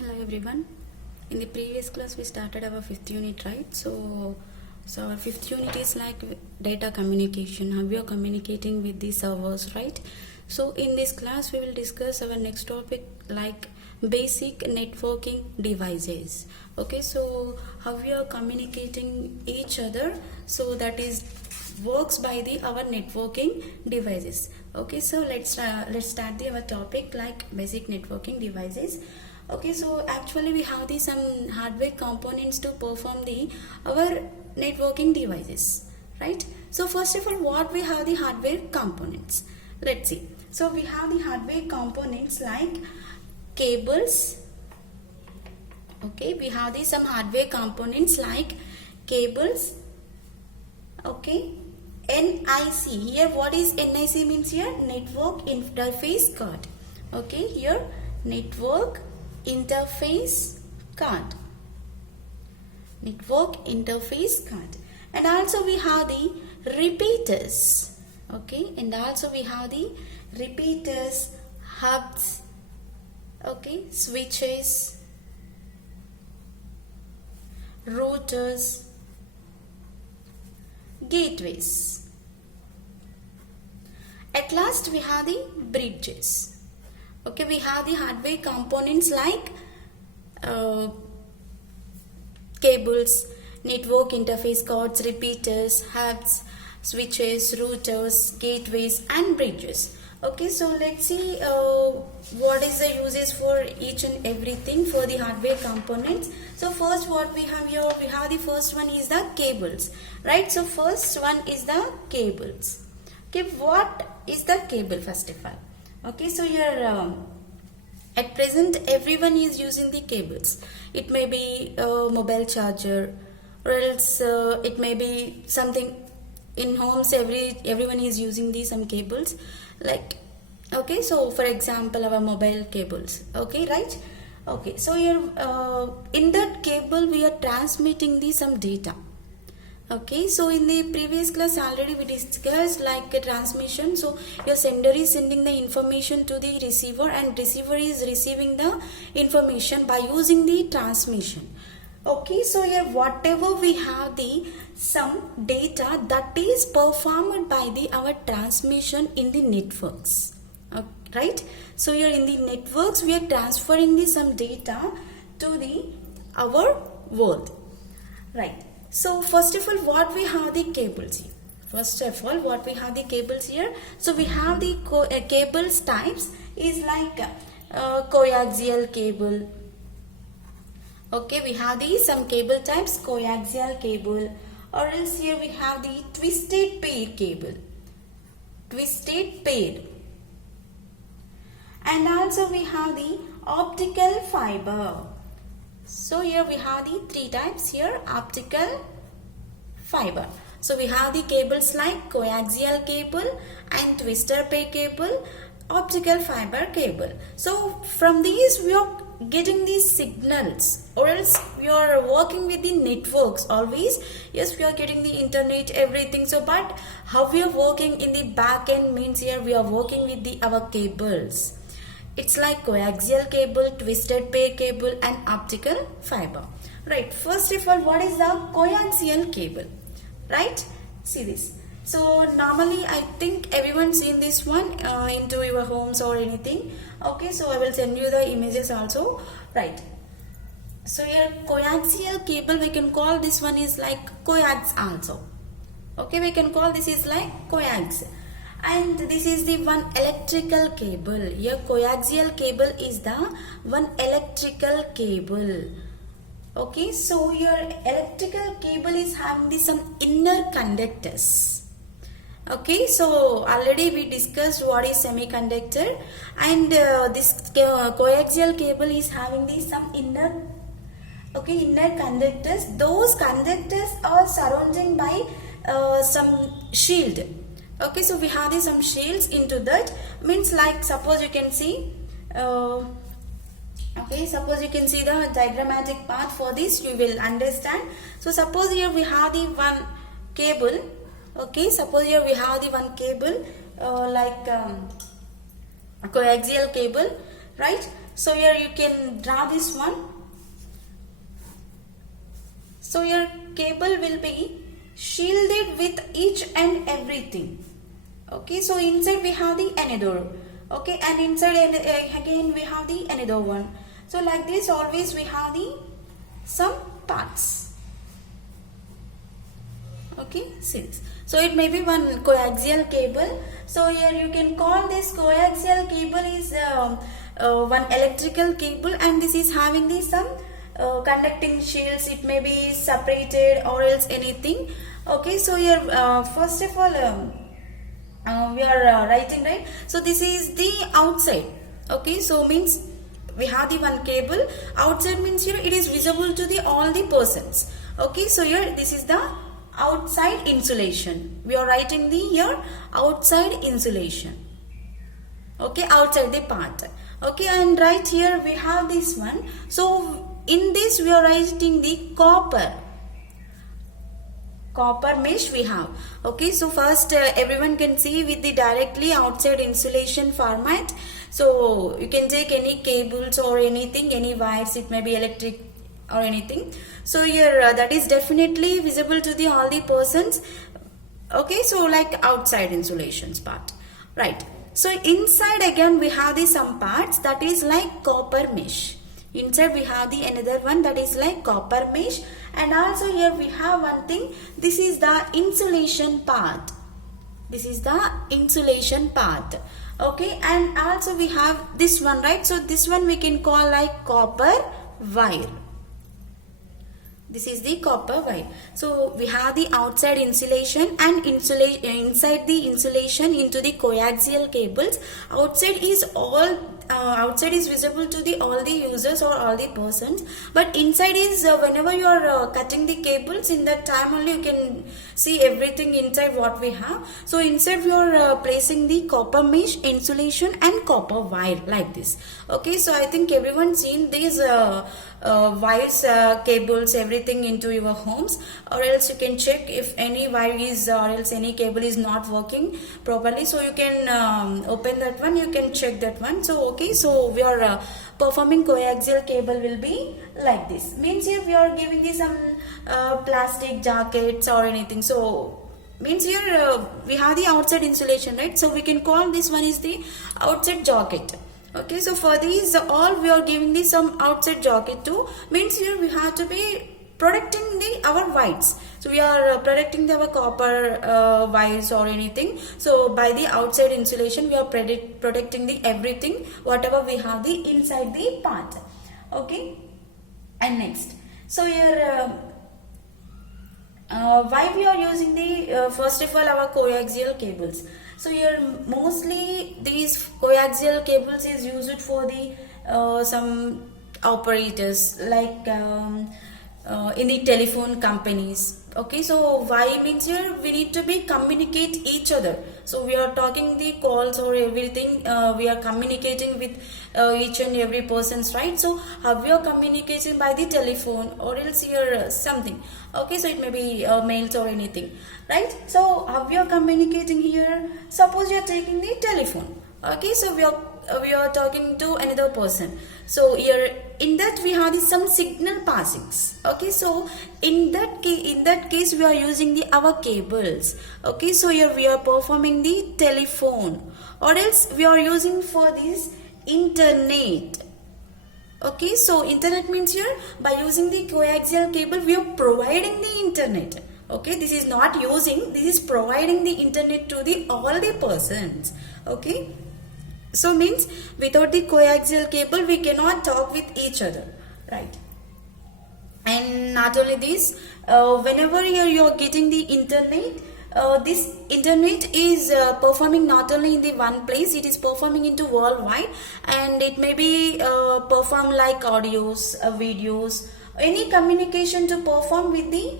Hello everyone. In the previous class we started our fifth unit, right? So our fifth unit is like data communication, how we are communicating with the servers, right? So in this class we will discuss our next topic like basic networking devices. Okay, so how we are communicating each other, so that is works by the our networking devices. Okay, so let's start our topic like basic networking devices. Okay, so actually we have some hardware components to perform our networking devices, right? So first of all, what we have the hardware components? Let's see. So we have the hardware components like cables. Okay, we have some hardware components like cables. Okay, NIC. Here what is NIC means? Here network interface card. Okay, here network interface card, and also we have the repeaters. Okay, and also we have the repeaters, hubs, okay, switches, routers, gateways. At last we have the bridges. Okay, we have the hardware components like cables, network interface cards, repeaters, hubs, switches, routers, gateways and bridges. Okay, so let's see what is the uses for each and everything for the hardware components. So first what we have here, we have the first one is the cables, right? So first one is the cables. Okay, what is the cable first of all? Okay, so here at present everyone is using the cables. It may be a mobile charger, or else it may be something in homes. Everyone is using some cables, like, okay, so for example our mobile cables. Okay, right? Okay, so here in that cable we are transmitting some data. Okay, so in the previous class already we discussed like a transmission. So your sender is sending the information to the receiver, and receiver is receiving the information by using the transmission. Okay, so here whatever we have some data that is performed by our transmission in the networks. Right? So here in the networks we are transferring some data to our world. Right. So first of all, what we have the cables here? So we have the cables types is like coaxial cable. Okay, we have some cable types, coaxial cable, or else here we have the twisted pair cable. And also we have the optical fiber. So here we have the three types here, optical fiber. So we have the cables like coaxial cable and twisted pair cable, optical fiber cable. So from these we are getting these signals, or else we are working with the networks always. Yes, we are getting the internet, everything. So but how we are working in the back end means here we are working with our cables. It's like coaxial cable, twisted pair cable and optical fiber. Right, first of all, what is the coaxial cable? Right, see this. So normally I think everyone seen this one into your homes or anything. Okay, so I will send you the images also. Right, so here coaxial cable, we can call this one is like coax also. Okay, we can call this is like coax. And this is the one electrical cable. Here coaxial cable is the one electrical cable. Okay, so your electrical cable is having some inner conductors. Okay, so already we discussed what is semiconductor, and this coaxial cable is having some inner conductors. Those conductors are surrounded by some shield. Okay, so we have some shields into that. Means like suppose you can see okay, suppose you can see the diagrammatic part. For this you will understand. So suppose here we have the one cable. Okay, suppose here we have the one cable like a coaxial cable, right? So here you can draw this one. So your cable will be shielded with each and everything. Okay, so inside we have the another. Okay, and inside again we have the another one. So like this always we have the some parts. Okay, so it may be one coaxial cable. So here you can call this coaxial cable is one electrical cable, and this is having the some conducting shields. It may be separated or else anything. Okay, so here first of all we are writing, right? So this is the outside. Okay, so means we have the one cable. Outside means here it is visible to the all the persons. Okay, so here this is the outside insulation. We are writing the here outside insulation. Okay, outside the part. Okay, and right here we have this one. So in this we are writing the copper mesh we have. Okay, so first everyone can see with the directly outside insulation format. So you can take any cables or anything, any wires, it may be electric or anything. So here that is definitely visible to the all the persons. Okay, so like outside insulations part, right? So inside again we have the some parts that is like copper mesh. Inside we have the another one that is like copper mesh, and also here we have one thing. This is the insulation part. This is the insulation part. Okay, and also we have this one, right? So this one we can call like copper wire. This is the copper wire. So we have the outside insulation and inside the insulation into the coaxial cables. Outside is all outside is visible to the all the users or all the persons, but inside is whenever you are cutting the cables, in that time only you can see everything inside what we have. So inside we are placing the copper mesh, insulation and copper wire like this. Okay, so I think everyone seen these wires, cables, everything into your homes, or else you can check if any wire is or else any cable is not working properly. So you can open that one, you can check that one. So okay, so we are performing coaxial cable will be like this. Means here we are giving this some plastic jackets or anything. So means here we have the outside insulation, right? So we can call this one is the outside jacket. Okay, so for these all we are giving this some outside jacket too. Means here we have to be protecting our wires. So we are protecting our copper wires or anything. So by the outside insulation we are protecting the everything whatever we have the inside the part. Okay, and next, so here why we are using the first of all our coaxial cables. So here mostly these coaxial cables is used for the some operators like in the telephone companies. Okay, so why means here we need to be communicate each other. So we are talking the calls or everything, we are communicating with each and every person's, right? So how we are communicating by the telephone or else here something. Okay, so it may be mails or anything, right? So how we are communicating here, suppose you are taking the telephone. Okay, so we are talking to another person. So here in that we have some signal passings. Okay, so in that case we are using the our cables. Okay, so here we are performing the telephone, or else we are using for this internet. Okay, so internet means here by using the coaxial cable we are providing the internet. Okay, this is not using, this is providing the internet to the all the persons. Okay, so means without the coaxial cable we cannot talk with each other, right? And not only this, whenever you are getting the internet, this internet is performing not only in the one place, it is performing into worldwide, and it may be perform like audios, videos, any communication to perform with the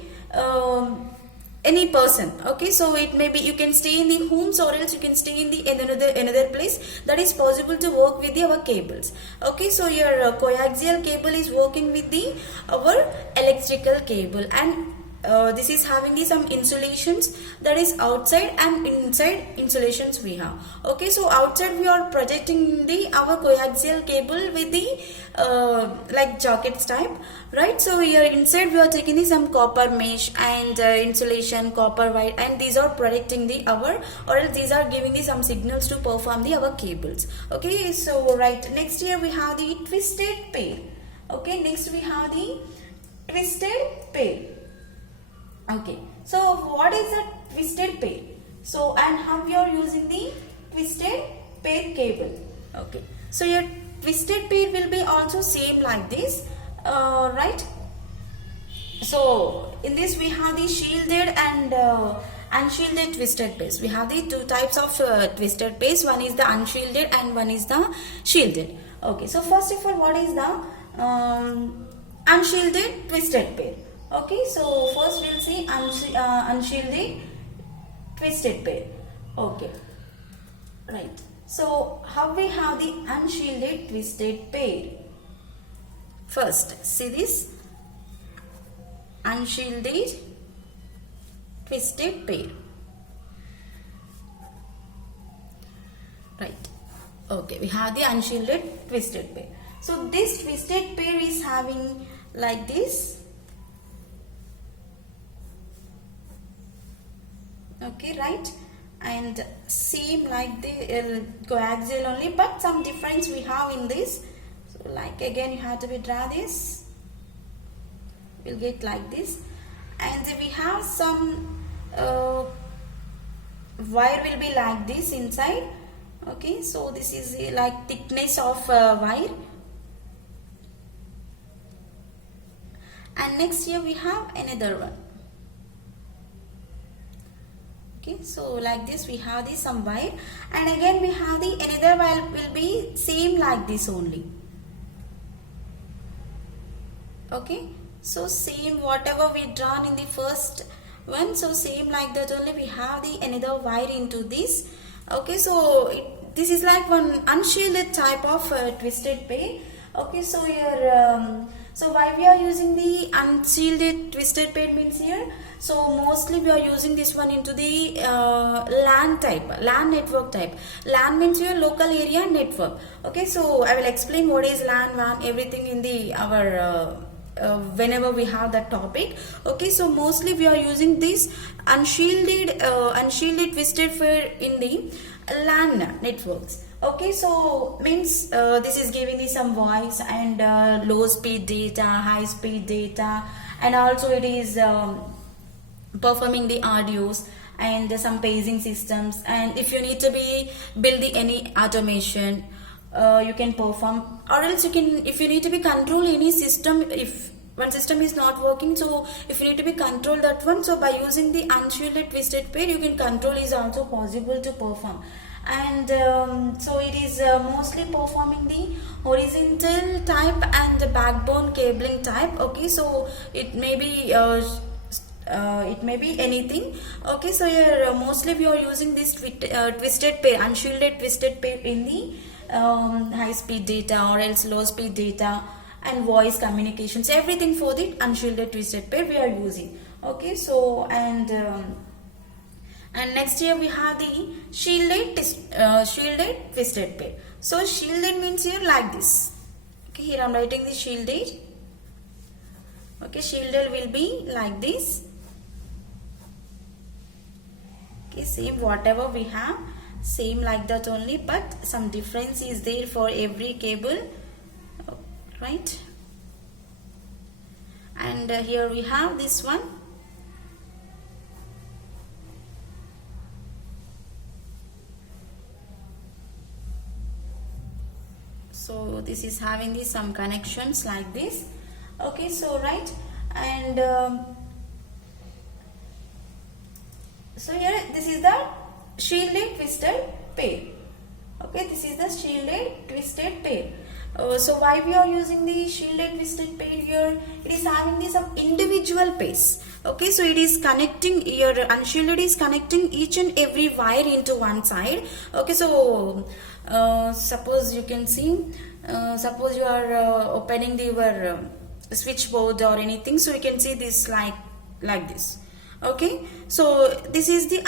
any person. Okay, so it may be you can stay in the homes or else you can stay in the another place, that is possible to work with the our cables. Okay, so your coaxial cable is working with the our electrical cable, and this is having the some insulations, that is outside and inside insulations we have. Okay, so outside we are projecting the our coaxial cable with the like jackets type, right? So here inside we are taking the some copper mesh and insulation copper wire, and these are protecting the our, or else these are giving the some signals to perform the our cables. Okay, so right, next here we have the twisted pair. Okay, next we have the twisted pair. Okay, so what is a twisted pair? So, and how we are using the twisted pair cable? Okay, so your twisted pair will be also same like this, right? So in this we have the shielded and unshielded twisted pairs. We have the two types of twisted pairs. One is the unshielded and one is the shielded. Okay, so first of all, what is the unshielded twisted pair? Okay, so first we'll see unshielded twisted pair. Okay, right. So how we have the unshielded twisted pair? First, see this unshielded twisted pair. Right. Okay, we have the unshielded twisted pair. So this twisted pair is having like this. Okay, right, and same like the coaxial only, but some difference we have in this. So like again you have to be draw this, we'll get like this, and we have some wire will be like this inside. Okay, so this is the like thickness of wire, and next here we have another one. Okay, so like this we have this some wire, and again we have the another wire will be same like this only. Okay, so same whatever we drawn in the first one, so same like that only we have the another wire into this. Okay, so this is like one unshielded type of twisted pair. Okay, so here so why we are using the unshielded twisted pair means here, so mostly we are using this one into the LAN type, LAN network type. LAN means your local area network. Okay, so I will explain what is LAN, WAN, everything in the our whenever we have that topic. Okay, so mostly we are using this unshielded twisted pair in the LAN networks. Okay, so means this is giving me some voice and low speed data, high speed data, and also it is performing the audios and some paging systems. And if you need to be build the any automation, you can perform, or else you can, if you need to be control any system, if one system is not working, so if you need to be control that one, so by using the unshielded twisted pair you can control is also possible to perform. And so it is mostly performing the horizontal type and the backbone cabling type. Okay, so it may be anything. Okay, so here mostly we are using this twisted pair, unshielded twisted pair in the high speed data or else low speed data and voice communications, everything for the unshielded twisted pair we are using. Okay, so and next here we have the shielded twisted pair. So shielded means here like this. Okay, here I am writing the shielded. Okay, shielded will be like this. Okay, same whatever we have, same like that only, but some difference is there for every cable, right? And here we have this one. So this is having this some connections like this. Okay, so right, and so here this is the shielded twisted pair. Okay, this is the shielded twisted pair. So why we are using the shielded twisted pair here? It is having this some individual pairs. Okay, so it is connecting, your unshielded is connecting each and every wire into one side. Okay, so suppose you can see, suppose you are opening your switchboard or anything, so you can see this like like this. Okay, so this is the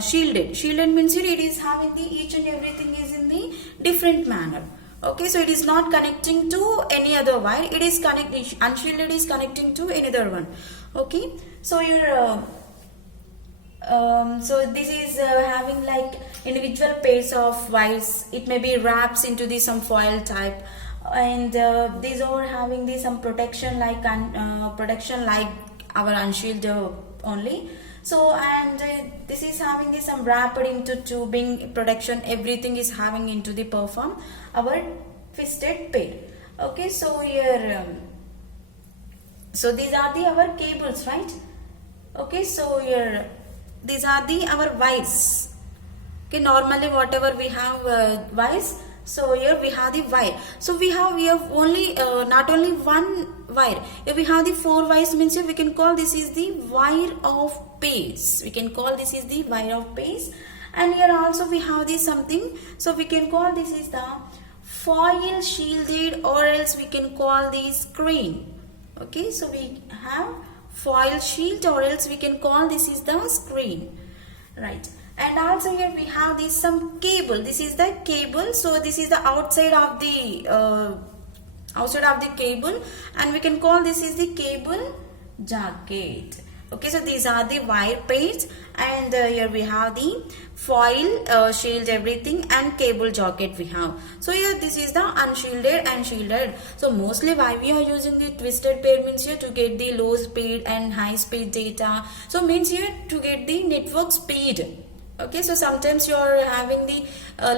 shielded. Shielded means here it is having the each and everything is in the different manner. Okay, so it is not connecting to any other wire. It is unshielded is connecting to another one. Okay, so your so this is having like individual pairs of wires. It may be wraps into the some foil type, and these are having the some protection like our unshielded only. So and this is having the some wrapped into tubing protection. Everything is having into the perform our twisted pair. Okay, so here so these are the our cables, right? Okay, so here these are the our wires. Okay, normally whatever we have wires, so here we have the wire. So we have only not only one wire. If we have the 4 wires means here we can call this is the wire of pairs. We can call this is the wire of pairs. And here also we have this something, so we can call this is the foil shielded, or else we can call this screen. Okay, so we have foil shield, or else we can call this is the screen, right? And also here we have this some cable. This is the cable, so this is the outside of the cable, and we can call this is the cable jacket. Okay, so these are the wire pairs, and here we have the foil shield everything, and cable jacket we have. So here this is the unshielded and shielded. So mostly why we are using the twisted pair means here to get the low speed and high speed data. So means here to get the network speed. Okay, so sometimes you are having the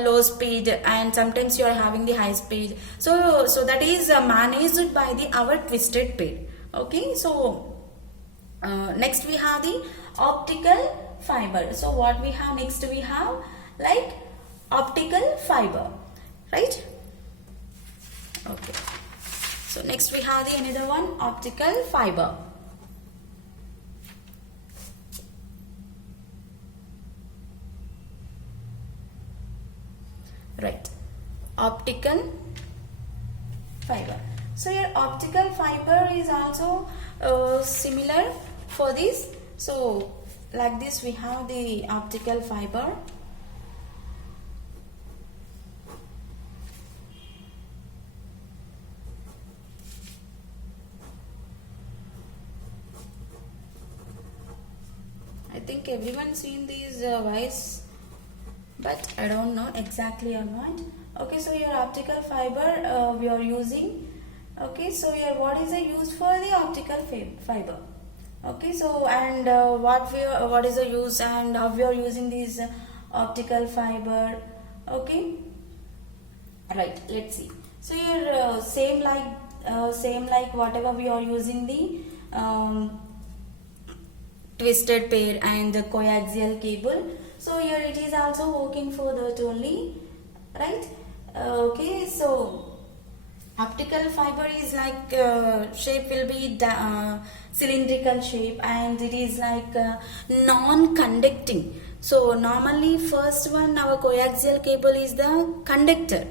low speed, and sometimes you are having the high speed. So that is managed by the our twisted pair. Okay, so next we have the optical fiber. So what we have next, we have like optical fiber, right? Okay, so next we have the another one, optical fiber. Right, optical fiber. So your optical fiber is also similar for this. So like this we have the optical fiber. I think everyone seen these wires, but I don't know exactly or not. Okay, so your optical fiber we are using. Okay, so here what is the use for the optical fiber? Okay, so and what is the use and how we are using these optical fiber? Okay, right, let's see. So here same like whatever we are using the twisted pair and the coaxial cable. So here it is also working for that only, right? Okay, so optical fiber is like shape will be cylindrical shape, and it is like non-conducting. So normally first one, our coaxial cable is the conductor.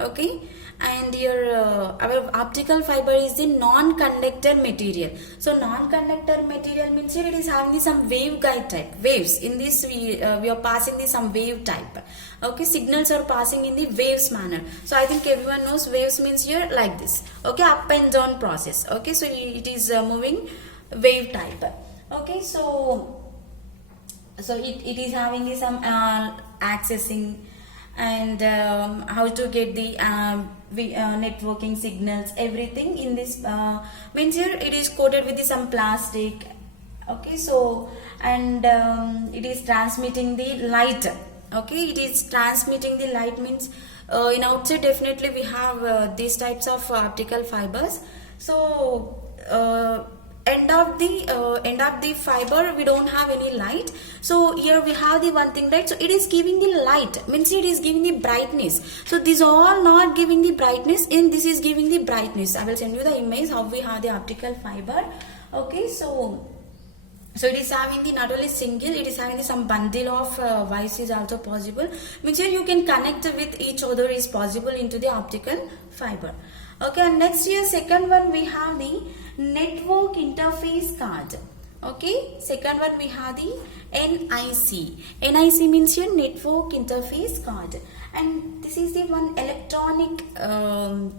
Okay, and your our optical fiber is the non-conductor material. So non-conductor material means here it is having some waveguide type waves. In this we are passing the some wave type. Okay, signals are passing in the waves manner. So I think everyone knows waves means here like this. Okay, up and down process. Okay, so it is moving wave type. Okay, so it is having the some accessing and how to get the networking signals, everything in this means here it is coated with some plastic. Okay, so and it is transmitting the light. Okay, it is transmitting the light means in outside definitely we have these types of optical fibers. So end of the fiber we don't have any light. So here we have the one thing, right? So it is giving the light, means it is giving the brightness. So these all not giving the brightness, and this is giving the brightness. I will send you the image how we have the optical fiber. Okay, so it is having the not only single, it is having some bundle of wires is also possible, means here you can connect with each other is possible into the optical fiber. Okay, and next here second one we have the network interface card. Okay, second one we have the NIC. NIC means your network interface card, and this is the one electronic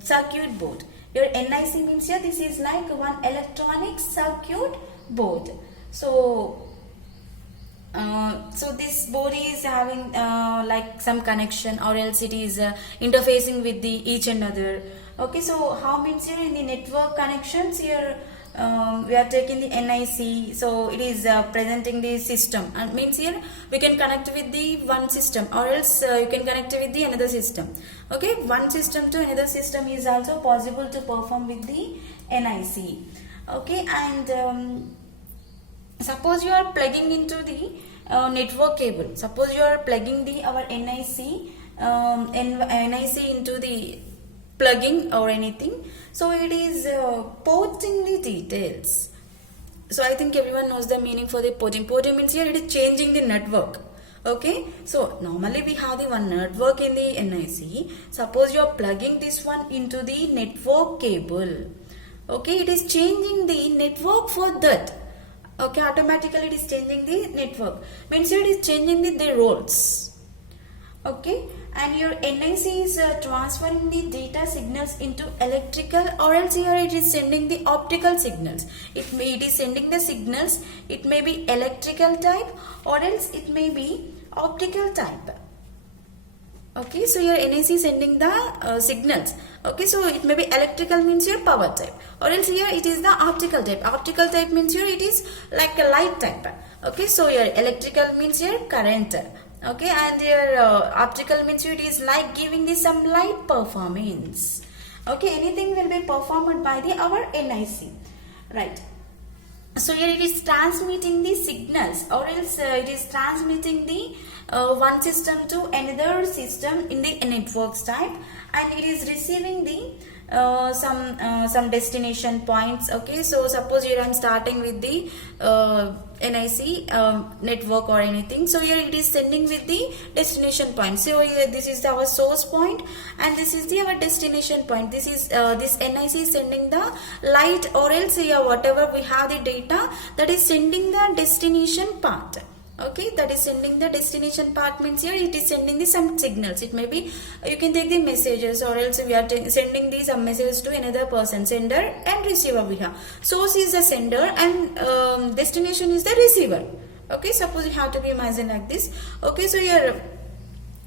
circuit board. Your NIC means here this is like one electronic circuit board. So this board is having like some connection, or else it is interfacing with the each another. Okay, so how means here in the network connections here we are taking the NIC, so it is presenting the system, and means here we can connect with the one system, or else you can connect with the another system. Okay, one system to another system is also possible to perform with the NIC. Okay, and suppose you are plugging into the network cable. Suppose you are plugging the our NIC NIC into the plugging or anything. So it is porting the details. So I think everyone knows the meaning for the porting. Porting means here it is changing the network. Okay, so normally we have the one network in the NIC. Suppose you are plugging this one into the network cable. Okay, it is changing the network for that. Okay, automatically it is changing the network. Means here it is changing the roles. Okay, and your NIC is transferring the data signals into electrical, or else here it is sending the optical signals. It is sending the signals. It may be electrical type, or else it may be optical type. Okay, so your NIC is sending the signals. Okay, so it may be electrical means your power type, or else here it is the optical type. Optical type means here it is like a light type. Okay, so your electrical means your current. Okay, and your optical means it is like giving the some light performance. Okay, anything will be performed by the our NIC, right? So here it is transmitting the signals, or else it is transmitting the one system to another system in the networks type, and it is receiving the some destination points. Okay, so suppose here I am starting with the NIC network or anything. So here it is sending with the destination point. So here this is our source point, and this is the our destination point. This is this NIC is sending the light, or else here whatever we have the data, that is sending the destination part. Okay, that is sending the destination part means here it is sending the some signals. It may be you can take the messages, or else we are sending these some messages to another person. Sender and receiver we have. Source is the sender, and destination is the receiver. Okay, suppose you have to be imagined like this. Okay, so here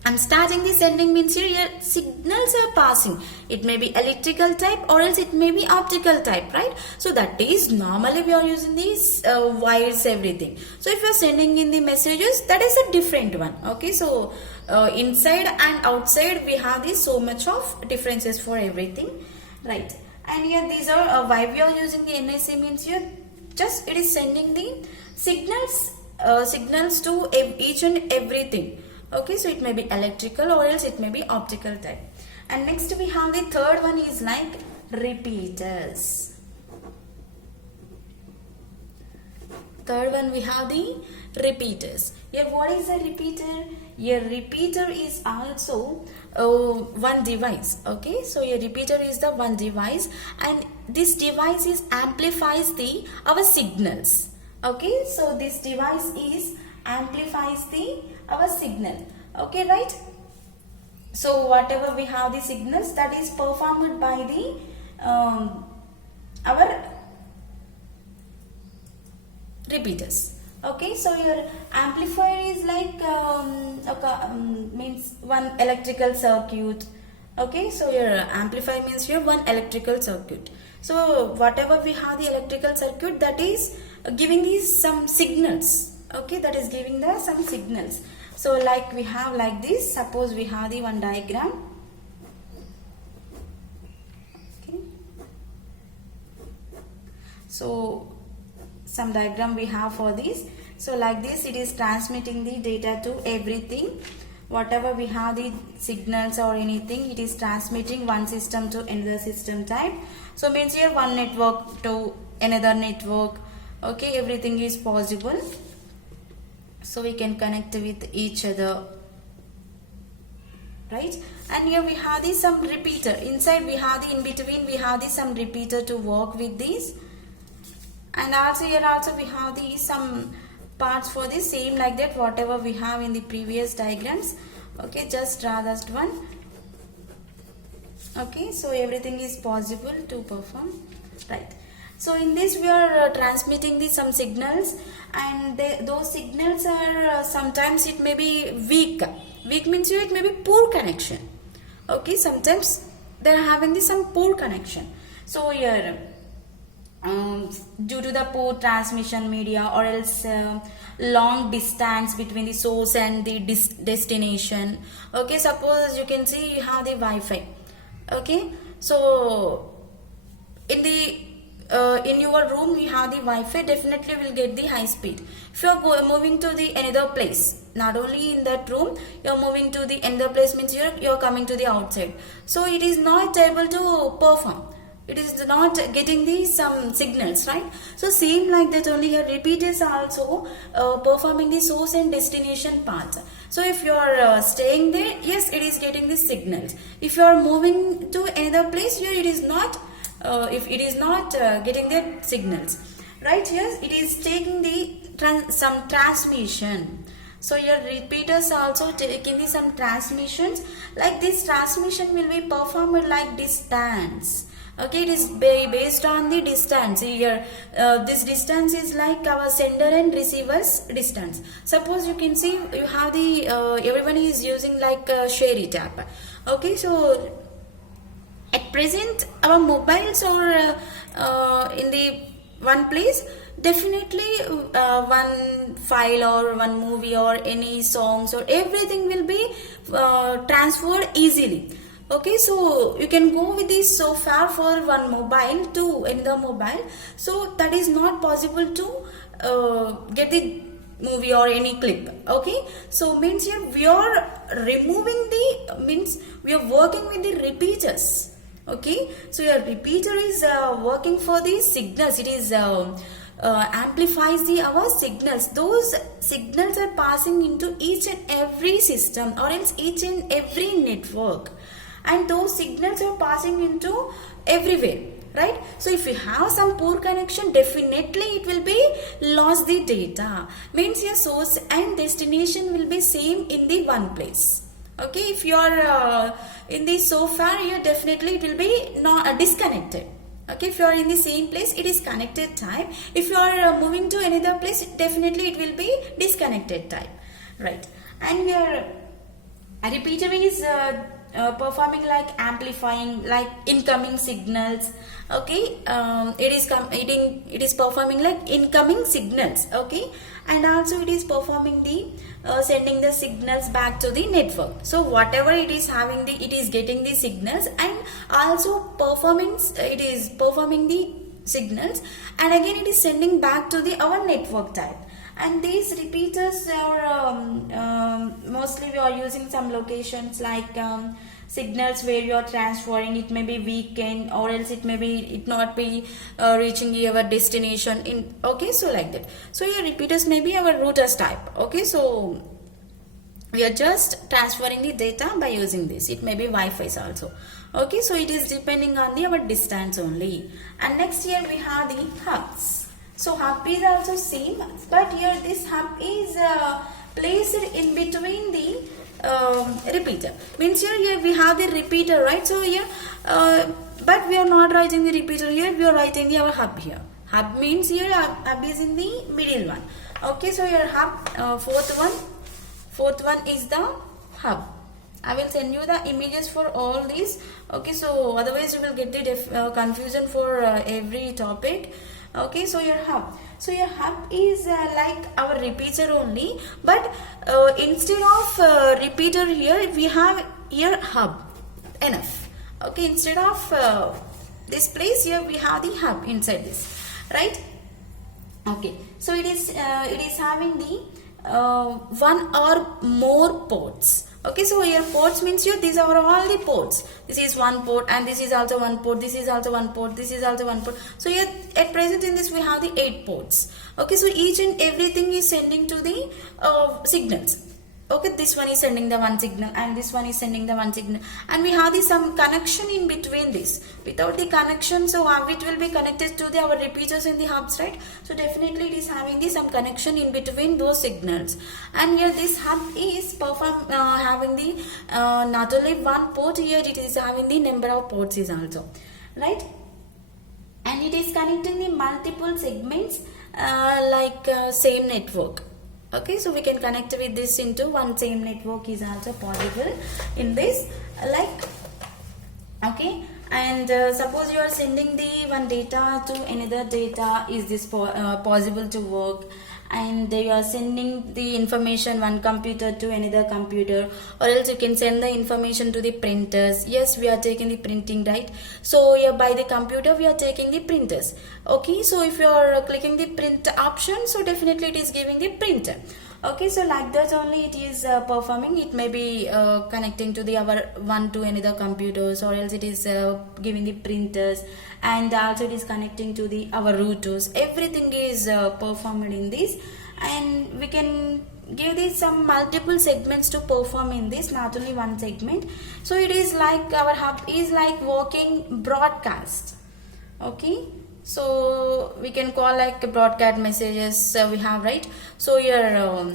I'm starting the sending means here signals are passing. It may be electrical type, or else it may be optical type, right? So that is normally we are using these wires, everything. So if you are sending in the messages, that is a different one. Okay, so inside and outside we have this so much of differences for everything, right? And here these are why we are using the NIC means here just it is sending the signals to each and everything. Okay, so it may be electrical, or else it may be optical type. And next we have the third one is like repeaters. Third one we have the repeaters. Here what is a repeater? Your repeater is also one device. Okay, so your repeater is the one device, and this device is amplifies the our signals. Okay, so this device is amplifies the our signal. Okay, right? So whatever we have the signals, that is performed by the our repeaters. Okay, so your amplifier is like means one electrical circuit. Okay, so your amplifier means your one electrical circuit. So whatever we have the electrical circuit, that is giving these some signals. Okay, that is giving the some signals. So like we have like this. Suppose we have the one diagram. Okay, so some diagram we have for this. So like this, it is transmitting the data to everything. Whatever we have the signals or anything, it is transmitting one system to another system type. So means here one network to another network. Okay, everything is possible. So we can connect with each other, right? And here we have this some repeater. Inside we have the in between we have this some repeater to work with these. And also here also we have the some parts for the same like that whatever we have in the previous diagrams. Okay, just draw that one. Okay, so everything is possible to perform, right? So in this we are transmitting the some signals, and those signals are sometimes it may be weak. Weak means it may be poor connection. Okay, sometimes they are having the some poor connection. So here due to the poor transmission media, or else long distance between the source and the destination. Okay, suppose you can see you have the Wi-Fi. Okay, so in the in your room you have the Wi-Fi, definitely will get the high speed. If you are moving to the another place, not only in that room, you are moving to the another place means you are coming to the outside, so it is not able to perform. It is not getting the some signals, right? So same like that only here repeaters also performing the source and destination part. So if you are staying there, yes, it is getting the signals. If you are moving to another place, here it is not if it is not getting the signals, right? Here it is taking the some transmission. So your repeaters also taking the some transmissions, like this transmission will be performed like distance. Okay, it is based on the distance. Here this distance is like our sender and receiver's distance. Suppose you can see you have the everyone is using like Sherry app. Okay, so at present our mobiles are in the one place, definitely one file or one movie or any songs or everything will be transferred easily. Okay, so you can go with this so far for one mobile to another mobile, so that is not possible to get the movie or any clip. Okay, so means here we are removing the means we are working with the repeaters. Okay, so your repeater is working for the signals. It is amplifies the our signals. Those signals are passing into each and every system or else each and every network, and those signals are passing into everywhere, right? So if you have some poor connection, definitely it will be lost the data. Means your source and destination will be same in the one place. Okay, if you are in the so far here, definitely it will be not disconnected. Okay, if you are in the same place, it is connected type. If you are moving to another place, definitely it will be disconnected type, right? And here a repeater is performing like amplifying like incoming signals. Okay, it is performing like incoming signals. Okay, and also it is performing the sending the signals back to the network. So whatever it is having the, it is getting the signals and also it is performing the signals, and again it is sending back to the our network type. And these repeaters are mostly we are using some locations like signals where you are transferring. It may be weekend, or else it not be reaching your destination in. Okay, so like that. So your repeaters may be our routers type. Okay, so we are just transferring the data by using this. It may be Wi-Fi also. Okay, so it is depending on the our distance only. And next here we have the hubs. So hub is also same, but here this hub is placed in between the repeater. Means here we have the repeater, right? So here, but we are not writing the repeater here. We are writing our hub here. Hub means here hub is in the middle one. Okay, so your hub fourth one is the hub. I will send you the images for all these. Okay, so otherwise you will get the confusion for every topic. Okay, so your hub. So your hub is like our repeater only, but instead of repeater here, we have here hub. Enough. Okay, instead of this place here, we have the hub inside this, right? Okay, so it is having the one or more ports. Okay, so here ports means here these are all the ports. This is one port, and this is also one port, this is also one port, this is also one port. So here at present in this we have the 8 ports. Okay, so each and everything is sending to the signals. Okay, this one is sending the one signal and this one is sending the one signal, and we have some connection in between this. Without the connection, so it will be connected to our repeaters in the hubs, right? So definitely it is having some connection in between those signals. And here this hub is having the not only one port, here it is having the number of ports is also, right? And it is connecting the multiple segments same network. Okay, so we can connect with this into one same network is also possible in this, okay. And suppose you are sending the one data to another data, is this possible to work? And you are sending the information one computer to another computer, or else you can send the information to the printers. Yes, we are taking the printing, right? So yeah, by the computer we are taking the printers. Okay, so if you are clicking the print option, so definitely it is giving the printer. Okay, so like that only it is performing. It may be connecting to the our one to another computers, or else it is giving the printers, and also it is connecting to the our routers. Everything is performed in this, and we can give these some multiple segments to perform in this, not only one segment. So it is like our hub is like working broadcast. Okay, so we can call like broadcast messages we have, right? So your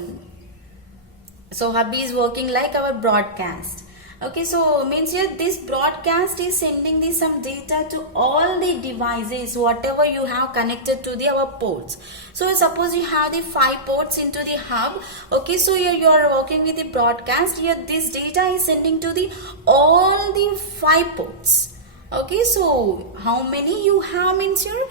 so hub is working like our broadcast. Okay, so means here this broadcast is sending this some data to all the devices whatever you have connected to the our ports. So suppose you have the 5 ports into the hub. Okay, so here you are working with the broadcast. Here this data is sending to the all the 5 ports. Okay, so how many you have means here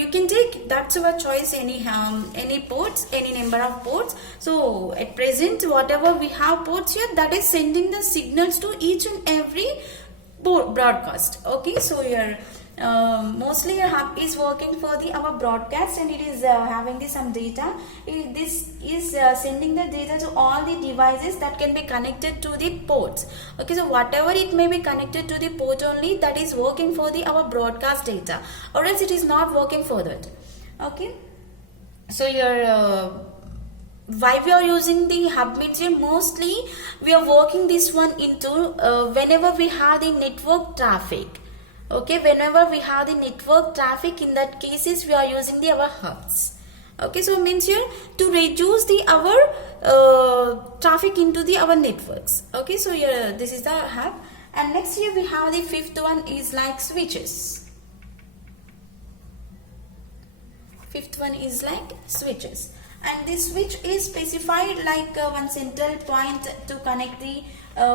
you can take, that's our choice, any ports, any number of ports. So at present whatever we have ports here, that is sending the signals to each and every broadcast. Okay, so here mostly your hub is working for the our broadcast, and it is having some data. This is sending the data to all the devices that can be connected to the ports. Okay, so whatever it may be connected to the port only, that is working for the our broadcast data, or else it is not working for that. Okay, so your why we are using the hub means here mostly we are working this one into whenever we have the network traffic. Okay, whenever we have the network traffic, in that cases we are using the our hubs. Okay, so means here to reduce the our traffic into the our networks. Okay, so here this is the hub, and next here we have the 5th one is like switches. 5th one is like switches, and this switch is specified like one central point to connect the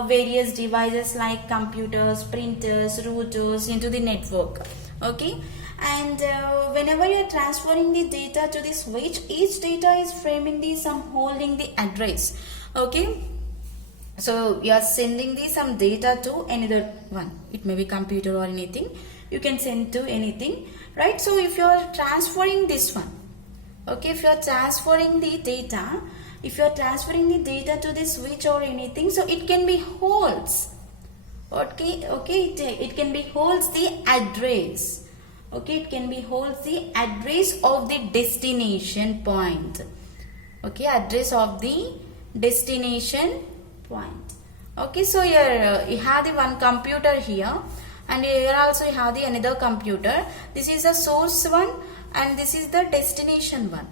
various devices like computers, printers, routers into the network. Okay, and whenever you are transferring the data to the switch, each data is framing the some holding the address. Okay, so you are sending the some data to another one, it may be computer or anything, you can send to anything, right? So if you are transferring this one, okay, if you are transferring the data, if you are transferring the data to the switch or anything, so it can be holds. Okay, it can be holds the address. Okay, it can be holds the address of the destination point. Okay, address of the destination point. Okay, so here you have the one computer here, and here also you have the another computer. This is the source one, and this is the destination one.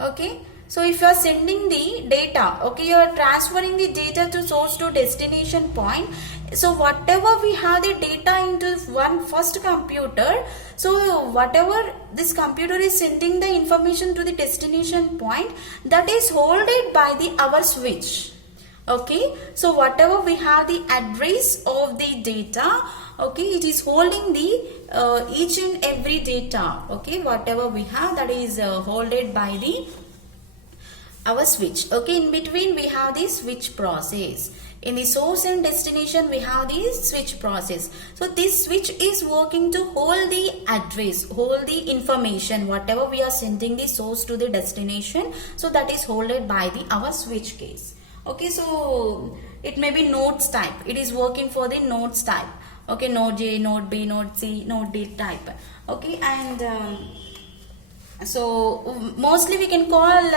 Okay, so if you are sending the data, okay, you are transferring the data to source to destination point. So whatever we have the data into one first computer, so whatever this computer is sending the information to the destination point, that is holded by the our switch. Okay, so whatever we have the address of the data, okay, it is holding the each and every data. Okay, whatever we have, that is holded by the our switch. Okay, in between we have the switch process. In the source and destination we have the switch process. So this switch is working to hold the address, hold the information, whatever we are sending the source to the destination, so that is holded by the our switch case. Okay, so it may be nodes type, it is working for the nodes type. Okay, node J, node B, node C, node D type. Okay, and so mostly we can call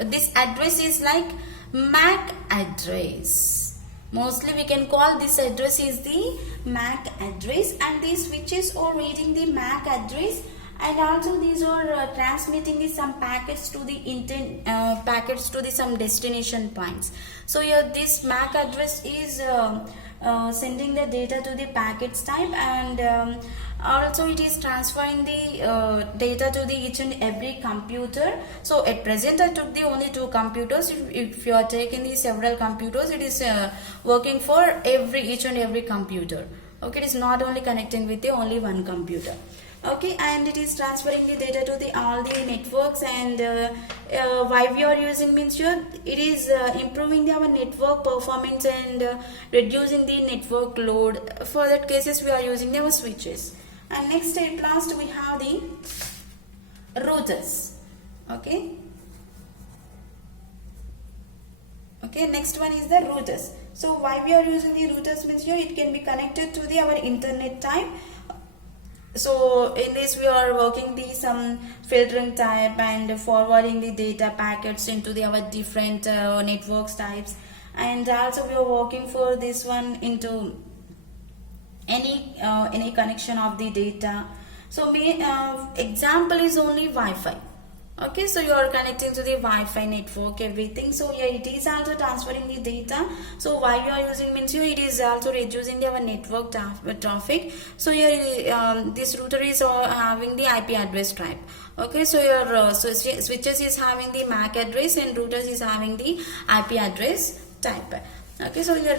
this address is like MAC address. Mostly we can call this address is the MAC address, and these switches are reading the MAC address, and also these are transmitting the some packets to the some destination points. So here this MAC address is sending the data to the packets type, and also it is transferring the data to the each and every computer. So at present I took the only 2 computers. If you are taking the several computers, it is working for each and every computer. Okay, it is not only connecting with the only one computer. Okay, and it is transferring the data to the all the networks, and why we are using means here it is improving our network performance and reducing the network load. For that cases we are using our switches. And next at last we have the routers. Okay, next one is the routers. So why we are using the routers means here it can be connected to the our internet type. So in this we are working the some filtering type and forwarding the data packets into the our different networks types, and also we are working for this one into any connection of the data. So example is only Wi-Fi. Okay, so you are connecting to the Wi-Fi network, everything. So yeah, it is also transferring the data. So why you are using means here it is also reducing our network traffic. So here this router is having the IP address type. Okay, so your switches is having the MAC address, and routers is having the IP address type. Okay, so here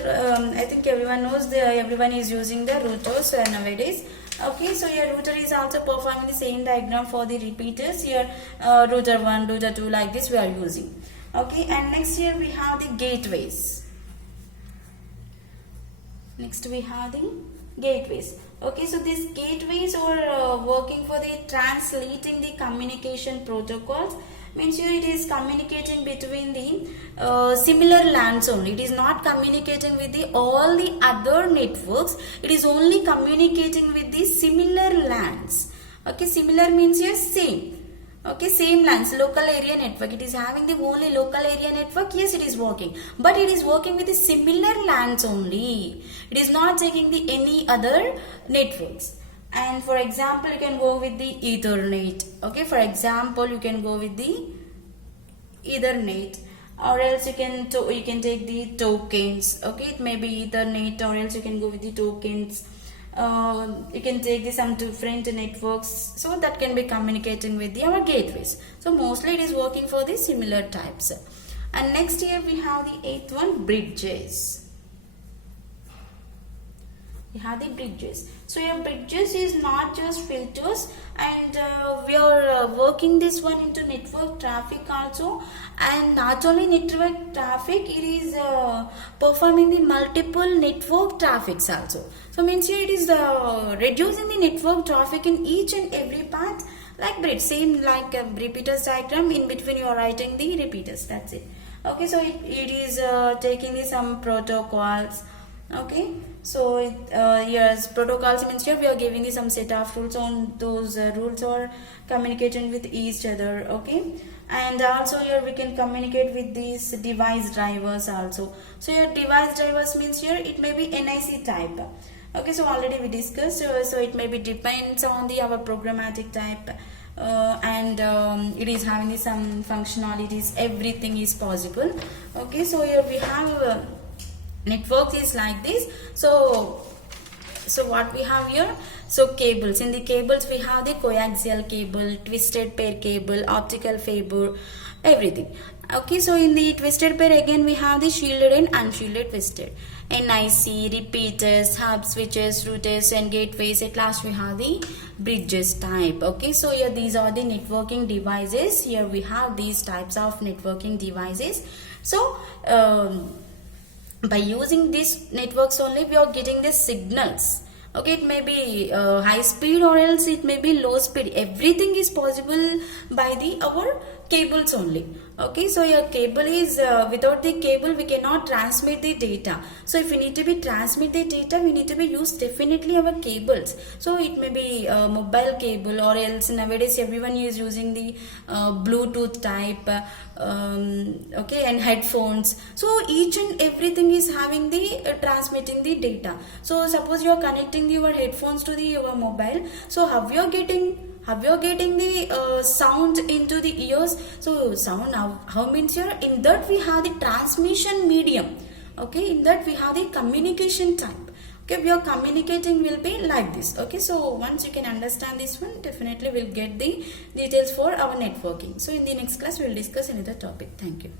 I think everyone knows everyone is using the routers nowadays. Okay, so your router is also performing the same diagram for the repeaters. Here router 1, router 2, like this we are using. Okay, and next here we have the gateways. Next we have the gateways. Okay, so these gateways are working for the translating the communication protocols. Means here it is communicating between the similar LANs only. It is not communicating with the all the other networks. It is only communicating with the similar LANs. Okay, similar means here same. Okay, same LANs, local area network. It is having the only local area network. Yes, it is working, but it is working with the similar LANs only. It is not taking the any other networks. And for example, you can go with the Ethernet. Okay, for example, you can go with the Ethernet, or else you can take the tokens. Okay, it may be Ethernet, or else you can go with the tokens. You can take some different networks, so that can be communicating with our gateways. So mostly it is working for the similar types. And next here we have the 8th one, bridges. We have the bridges. So your bridges is not just filters, and we are working this one into network traffic also, and not only network traffic, it is performing the multiple network traffics also. So means here it is reducing the network traffic in each and every path, like bridge, same like a repeaters diagram. In between you are writing the repeaters, that's it. Okay, so it is taking the some protocols. Okay, so yes, protocols means here we are giving some set of rules. On those rules are communicating with each other. Okay, and also here we can communicate with these device drivers also. So your device drivers means here it may be NIC type. Okay, so already we discussed, so it may be depends on our programmatic type, and it is having some functionalities, everything is possible. Okay, so here we have network is like this. So what we have here, so cables. In the cables we have the coaxial cable, twisted pair cable, optical fiber, everything. Okay, so in the twisted pair again we have the shielded and unshielded twisted, NIC, repeaters, hubs, switches, routers and gateways. At last we have the bridges type. Okay, so here these are the networking devices. Here we have these types of networking devices. So by using these networks only we are getting the signals. Okay, it may be high speed or else it may be low speed. Everything is possible by our cables only. Okay, so your cable is without the cable we cannot transmit the data. So if we need to be transmit the data, we need to be use definitely our cables. So it may be mobile cable, or else nowadays everyone is using the Bluetooth type, okay, and headphones. So each and everything is having the transmitting the data. So suppose you are connecting your headphones to the your mobile. So how you're getting the sound into the ears. So sound, how means you're in that we have the transmission medium. Okay, in that we have the communication type. Okay, we are communicating will be like this. Okay, so once you can understand this one, definitely we'll get the details for our networking. So in the next class we will discuss another topic. Thank you.